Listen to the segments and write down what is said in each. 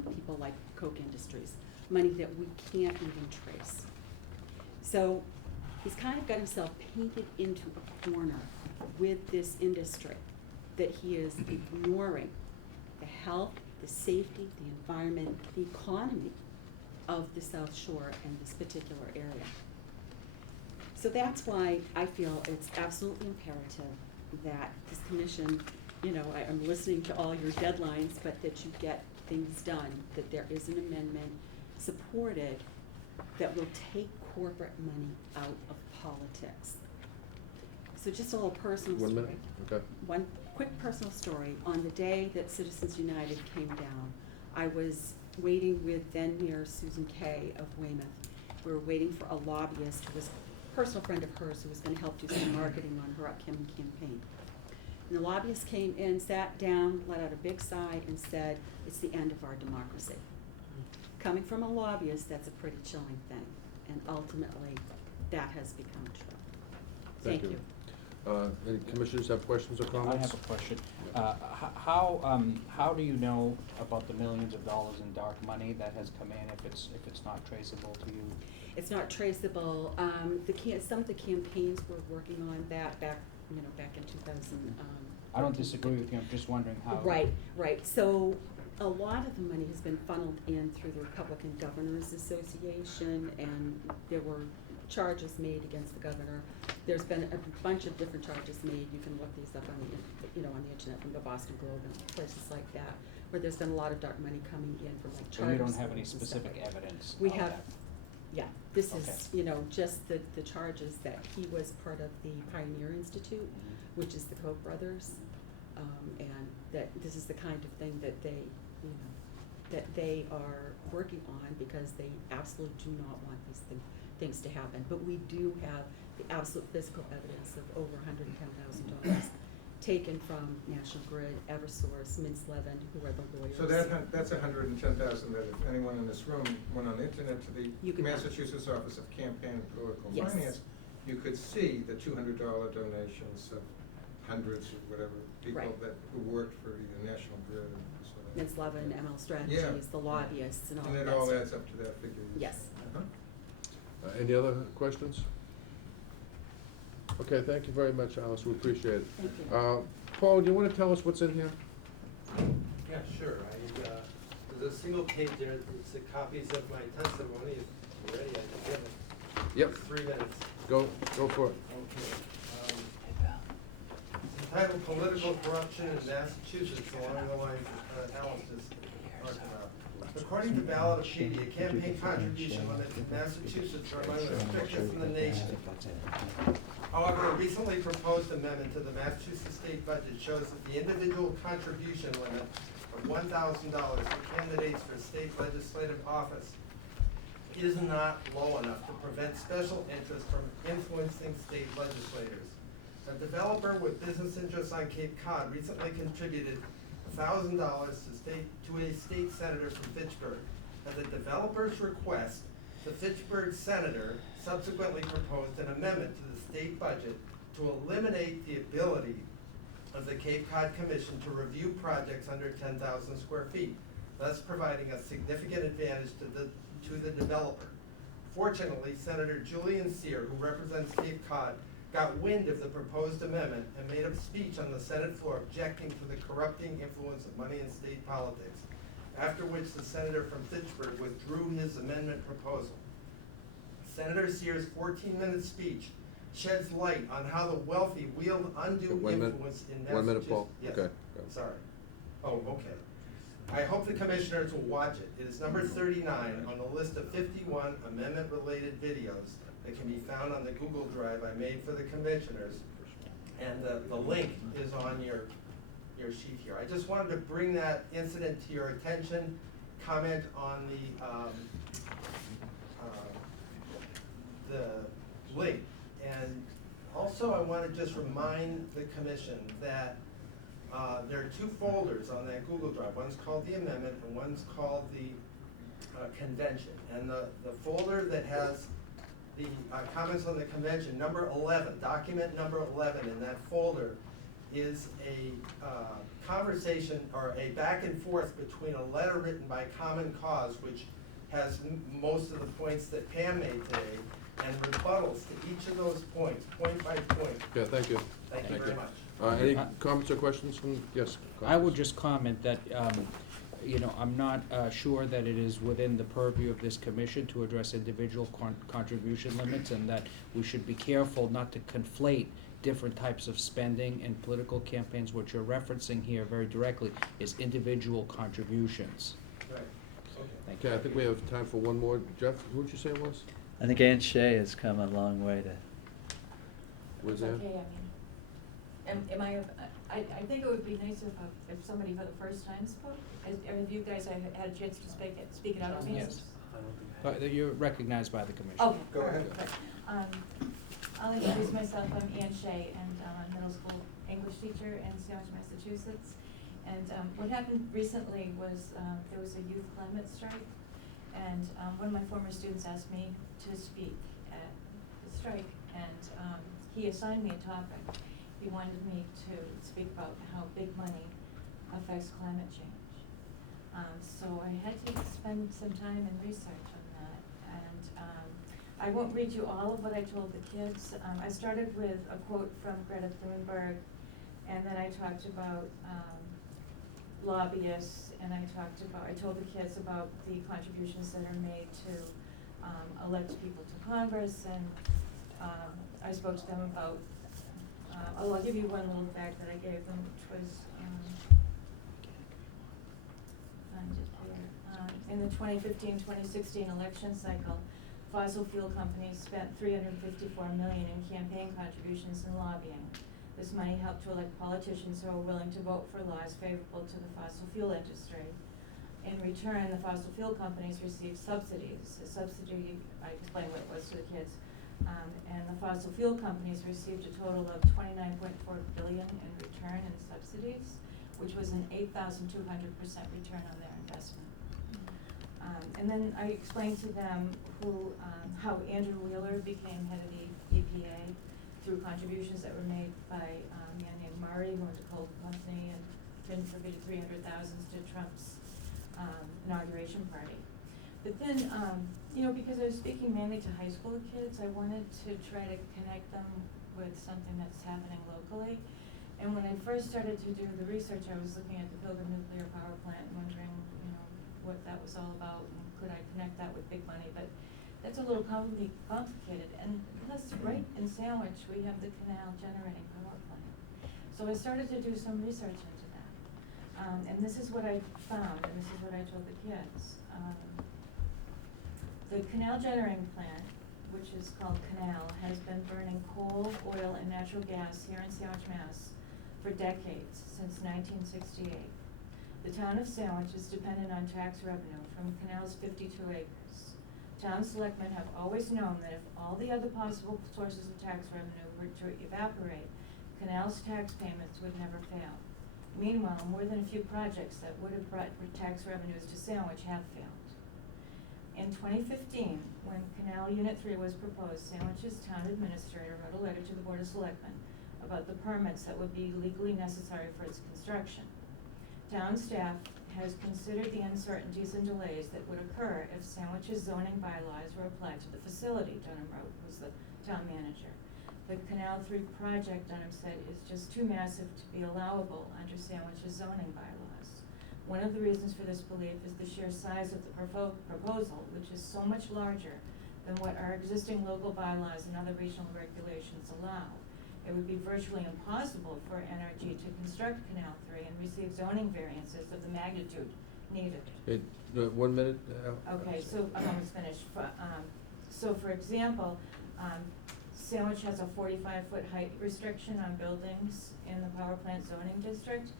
from people like Koch Industries, money that we can't even trace. So he's kind of got himself painted into a corner with this industry that he is ignoring the health, the safety, the environment, the economy of the South Shore and this particular area. So that's why I feel it's absolutely imperative that this commission, you know, I'm listening to all your deadlines, but that you get things done, that there is an amendment supported that will take corporate money out of politics. So just a little personal story. 1 minute, okay. One quick personal story. On the day that Citizens United came down, I was waiting with then Mayor Susan Kay of Weymouth. We were waiting for a lobbyist who was a personal friend of hers who was going to help do some marketing on her upcoming campaign. And the lobbyist came in, sat down, let out a big sigh, and said, "It's the end of our democracy." Coming from a lobbyist, that's a pretty chilling thing. And ultimately, that has become true. Thank you. Any commissioners have questions or I comments? have a question. How do you know about the millions of dollars in dark money that has come in if it's not traceable to you? It's not traceable. Some of the campaigns we're working on back in 2000. I don't disagree with you, I'm just wondering how. Right. So a lot of the money has been funneled in through the Republican Governors Association, and there were charges made against the governor. There's been a bunch of different charges made. You can look these up on the internet from the Boston Globe and places like that, where there's been a lot of dark money coming in from like So charter you don't have schools any and stuff specific like that. evidence We of have, that? yeah, this Okay. is, just the charges that he was part of the Pioneer Institute, which is the Koch brothers, and that this is the kind of thing that they are working on because they absolutely do not want these things to happen. But we do have the absolute physical evidence of over $110,000 taken from National Grid, Eversource, Mintz Levin, who are the lawyers. So that's $110,000 that if anyone in this room went on the internet to You the could- Massachusetts Office of Campaign and Political Yes. Finance, you could see the $200 donations of hundreds or whatever people Right. who worked for either National Grid or so that. Mintz Levin, ML Strategies, Yeah. the lobbyists and all And of it that all stuff. adds up to that figure. Yes. Uh-huh. Any other questions? Okay, thank you very much, Alice, we appreciate it. Thank you. Paul, do you want to tell us what's in here? Yeah, sure. There's a single page there, it's the copies of my testimony. If you're ready, I can give it. Yep, 3 minutes. go for it. Okay. It's entitled Political Corruption in Massachusetts, along the lines that Alice just talked about. According to Ballotpedia, campaign contribution limits in Massachusetts are among the strictest in the nation. However, a recently proposed amendment to the Massachusetts state budget shows that the individual contribution limit of $1,000 for candidates for state legislative office is not low enough to prevent special interests from influencing state legislators. A developer with business interests on Cape Cod recently contributed $1,000 to a state senator from Fitchburg. At the developer's request, the Fitchburg senator subsequently proposed an amendment to the state budget to eliminate the ability of the Cape Cod Commission to review projects under 10,000 square feet, thus providing a significant advantage to the developer. Fortunately, Senator Julian Sear, who represents Cape Cod, got wind of the proposed amendment and made a speech on the Senate floor objecting to the corrupting influence of money in state politics, after which the senator from Fitchburg withdrew his amendment proposal. Senator Sear's 14-minute speech sheds light on how the wealthy wield undue influence in Massachusetts. 1 minute, Paul. Yes, Okay. sorry. Oh, okay. I hope the commissioners will watch it. It is number 39 on the list of 51 amendment-related videos that can be found on the Google Drive I made for the commissioners. And the link is on your sheet here. I just wanted to bring that incident to your attention, comment on the link. And also I want to just remind the commission that there are 2 folders on that Google Drive. One's called the amendment and one's called the convention. And the folder that has the comments on the convention, number 11, document number 11 in that folder is a conversation or a back and forth between a letter written by Common Cause, which has most of the points that Pam made today, and rebuttals to each of those points, point by point. Yeah, thank you. Thank you very much. Any comments or questions from, yes? I would just comment that, you know, I'm not sure that it is within the purview of this commission to address individual contribution limits, and that we should be careful not to conflate different types of spending in political campaigns. What you're referencing here very directly is individual contributions. Right, okay. Thank you. Okay, I think we have time for one more. Jeff, who'd you say it was? I think Ann Shea has come a long way to, Was It's Ann? okay, I mean, I think it would be nice if somebody for the first time spoke. Have you guys had a chance to speak it out of me? Yes. You're recognized by the commission. Okay. Go ahead. perfect. I'll introduce myself. I'm Ann Shea, and I'm a middle school English teacher in Sandwich, Massachusetts. And what happened recently was there was a youth climate strike, and one of my former students asked me to speak at the strike, and he assigned me a topic. He wanted me to speak about how big money affects climate change. So I had to spend some time in research on that, and I won't read you all of what I told the kids. I started with a quote from Greta Thunberg, and then I talked about lobbyists, and I told the kids about the contributions that are made to elect people to Congress, and I spoke to them about, I'll give you one little fact that I gave them, which was, in the 2015-2016 election cycle, fossil fuel companies spent $354 million in campaign contributions and lobbying. This money helped to elect politicians who are willing to vote for laws favorable to the fossil fuel industry. In return, the fossil fuel companies received subsidies. A subsidy, I explained what it was to the kids, and the fossil fuel companies received a total of $29.4 billion in return in subsidies, which was an 8,200% return on their investment. And then I explained to them how Andrew Wheeler became head of the EPA through contributions that were made by a man named Murray, who went to Coal Company and contributed $300,000 to Trump's inauguration party. But then, you know, because I was speaking mainly to high school kids, I wanted to try to connect them with something that's happening locally. And when I first started to do the research, I was looking at the Pilgrim Nuclear Power Plant and wondering, you know, what that was all about, and could I connect that with big money? But that's a little complicated. And plus, right in Sandwich, we have the Canal Generating Power Plant. So I started to do some research into that. And this is what I found, and this is what I told the kids. The Canal Generating Plant, which is called Canal, has been burning coal, oil, and natural gas here in Sandwich, Mass. For decades, since 1968. The town of Sandwich is dependent on tax revenue from Canal's 52 acres. Town selectmen have always known that if all the other possible sources of tax revenue were to evaporate, Canal's tax payments would never fail. Meanwhile, more than a few projects that would have brought tax revenues to Sandwich have failed. In 2015, when Canal Unit 3 was proposed, Sandwich's town administrator wrote a letter to the Board of Selectmen about the permits that would be legally necessary for its construction. Town staff has considered the uncertainties and delays that would occur if Sandwich's zoning bylaws were applied to the facility, Dunham wrote, who's the town manager. The Canal 3 project, Dunham said, is just too massive to be allowable under Sandwich's zoning bylaws. One of the reasons for this belief is the sheer size of the proposal, which is so much larger than what our existing local bylaws and other regional regulations allow. It would be virtually impossible for NRG to construct Canal 3 and receive zoning variances of the magnitude needed. 1 minute? Okay, so I'm almost finished. So for example, Sandwich has a 45-foot height restriction on buildings in the power plant zoning district,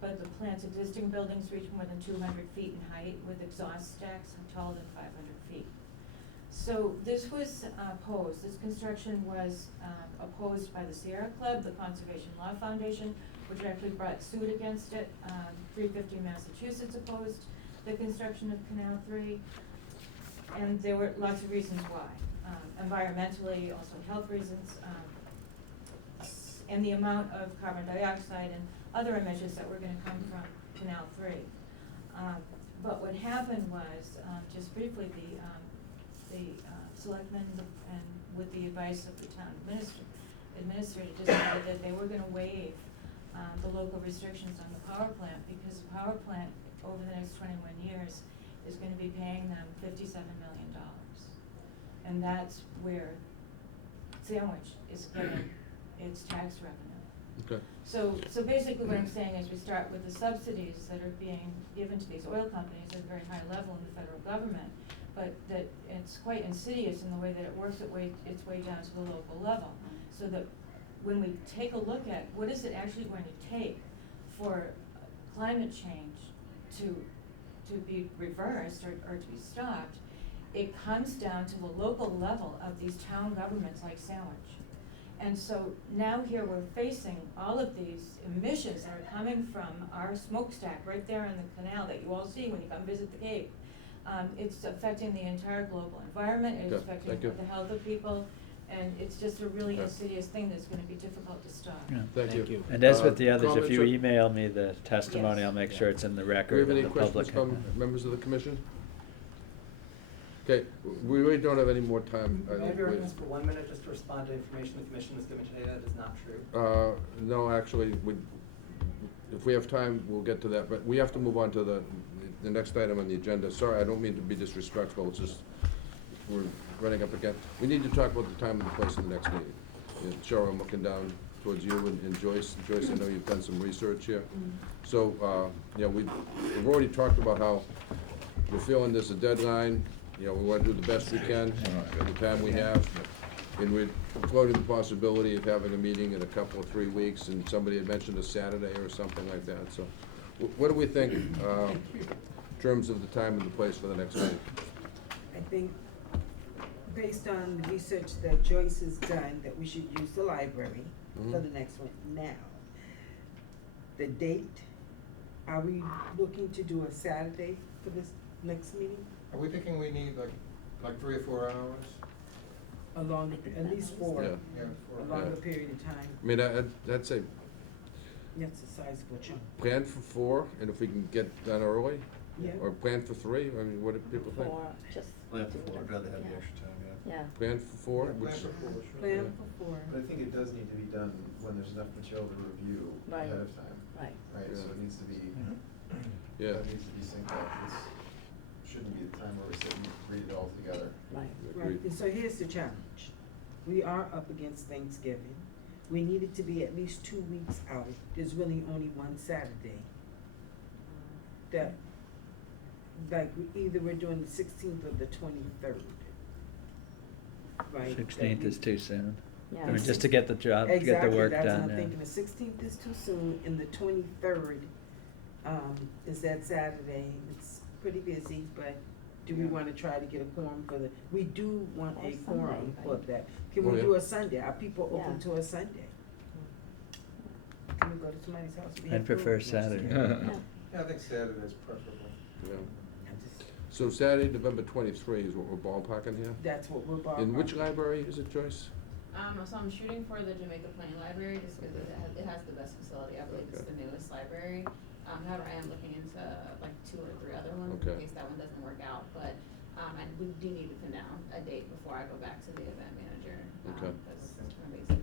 but the plant's existing buildings reach more than 200 feet in height with exhaust stacks taller than 500 feet. So this was opposed, this construction was opposed by the Sierra Club, the Conservation Law Foundation, which actually brought suit against it. 350 Massachusetts opposed the construction of Canal 3, and there were lots of reasons why. Environmentally, also health reasons. and the amount of carbon dioxide and other emissions that were gonna come from Canal 3. But what happened was, just briefly, the selectmen and with the advice of the town administrator decided that they were gonna waive the local restrictions on the power plant, because the power plant over the next 21 years is gonna be paying them $57 million. And that's where Sandwich is getting its tax revenue. Okay. So basically what I'm saying is we start with the subsidies that are being given to these oil companies at a very high level in the federal government, but that it's quite insidious in the way that it works its way down to the local level. So that when we take a look at what is it actually going to take for climate change to be reversed or to be stopped, it comes down to the local level of these town governments like Sandwich. And so now here we're facing all of these emissions that are coming from our smokestack right there in the canal that you all see when you come visit the Cape. It's affecting the entire global environment, it's Okay, affecting thank you. the health of people, and it's just a really Okay. insidious thing that's gonna be difficult to stop. Yeah. Thank you. And as with the others, if Comments you or- email me the testimony, Yes. I'll make sure it's in the Do we record have and any the public. questions from members of the commission? Okay, we really don't have any more time. I May I think be we- recognized for 1 minute just to respond to information the commission was given today that is not true? No, actually, if we have time, we'll get to that, but we have to move on to the next item on the agenda. Sorry, I don't mean to be disrespectful, it's just, we're running up again. We need to talk about the time and the place of the next meeting. And Cheryl, I'm looking down towards you and Joyce. Joyce, I know you've done some research here. So, we've already talked about how we're feeling there's a deadline, we wanna do the best we can in the time we have. And we're floating the possibility of having a meeting in a couple of 3 weeks, and somebody had mentioned a Saturday or something like that, so. What do we think, in terms of the time and the place for the next meeting? I think, based on the research that Joyce has done, that we should use the library for Mhm. the next one. Now, the date, are we looking to do a Saturday for this next meeting? Are we thinking we need like 3 or 4 hours? Along, at least four, Yeah. Yeah, a 4 longer Yeah. period of time. I mean, I'd say That's a sizable chunk. plan for 4, and if we can get done early, Yeah. or plan for 3, I mean, what do people think? Just. I'd rather have the extra time, yeah. Yeah. Plan for 4, Yeah, plan which, for 4, sure. Plan for four. But I think it does need to be done when there's enough material to review Right. ahead of time. Right. Right, so Yeah. it needs to be, yeah, that needs to be synced up. This shouldn't be the time where we sit and read it all together. Right. Right, agreed. and so here's the challenge. We are up against Thanksgiving. We need it to be at least 2 weeks out. There's really only one Saturday. That, like, either we're doing the 16th or the 23rd. Right? 16th is too soon. Yeah. I mean, just to get the job, get the Exactly, work that's what done, I'm yeah. thinking. The 16th is too soon, and the 23rd, is that Saturday. It's pretty busy, but do we Yeah. wanna try to get a quorum for we do want Or a Sunday, quorum for right? that. Can Oh, we yeah. do a Sunday? Are people open Yeah. to a Sunday? Can we go to somebody's house? We I'd have prefer food next Saturday. year. Yeah. Yeah, I think Saturday is preferable. yeah. I just- So Saturday, November 23 is what we're ballparking here? That's what we're borrowing. In which library is it, Joyce? So I'm shooting for the Jamaica Plain Library just because it has the best facility. I believe it's Okay. the newest library. However, I am looking into like 2 or 3 other ones Okay. in case that one doesn't work out. But and we do need to pin down a date before I go back to the event manager. Okay. Because it's gonna be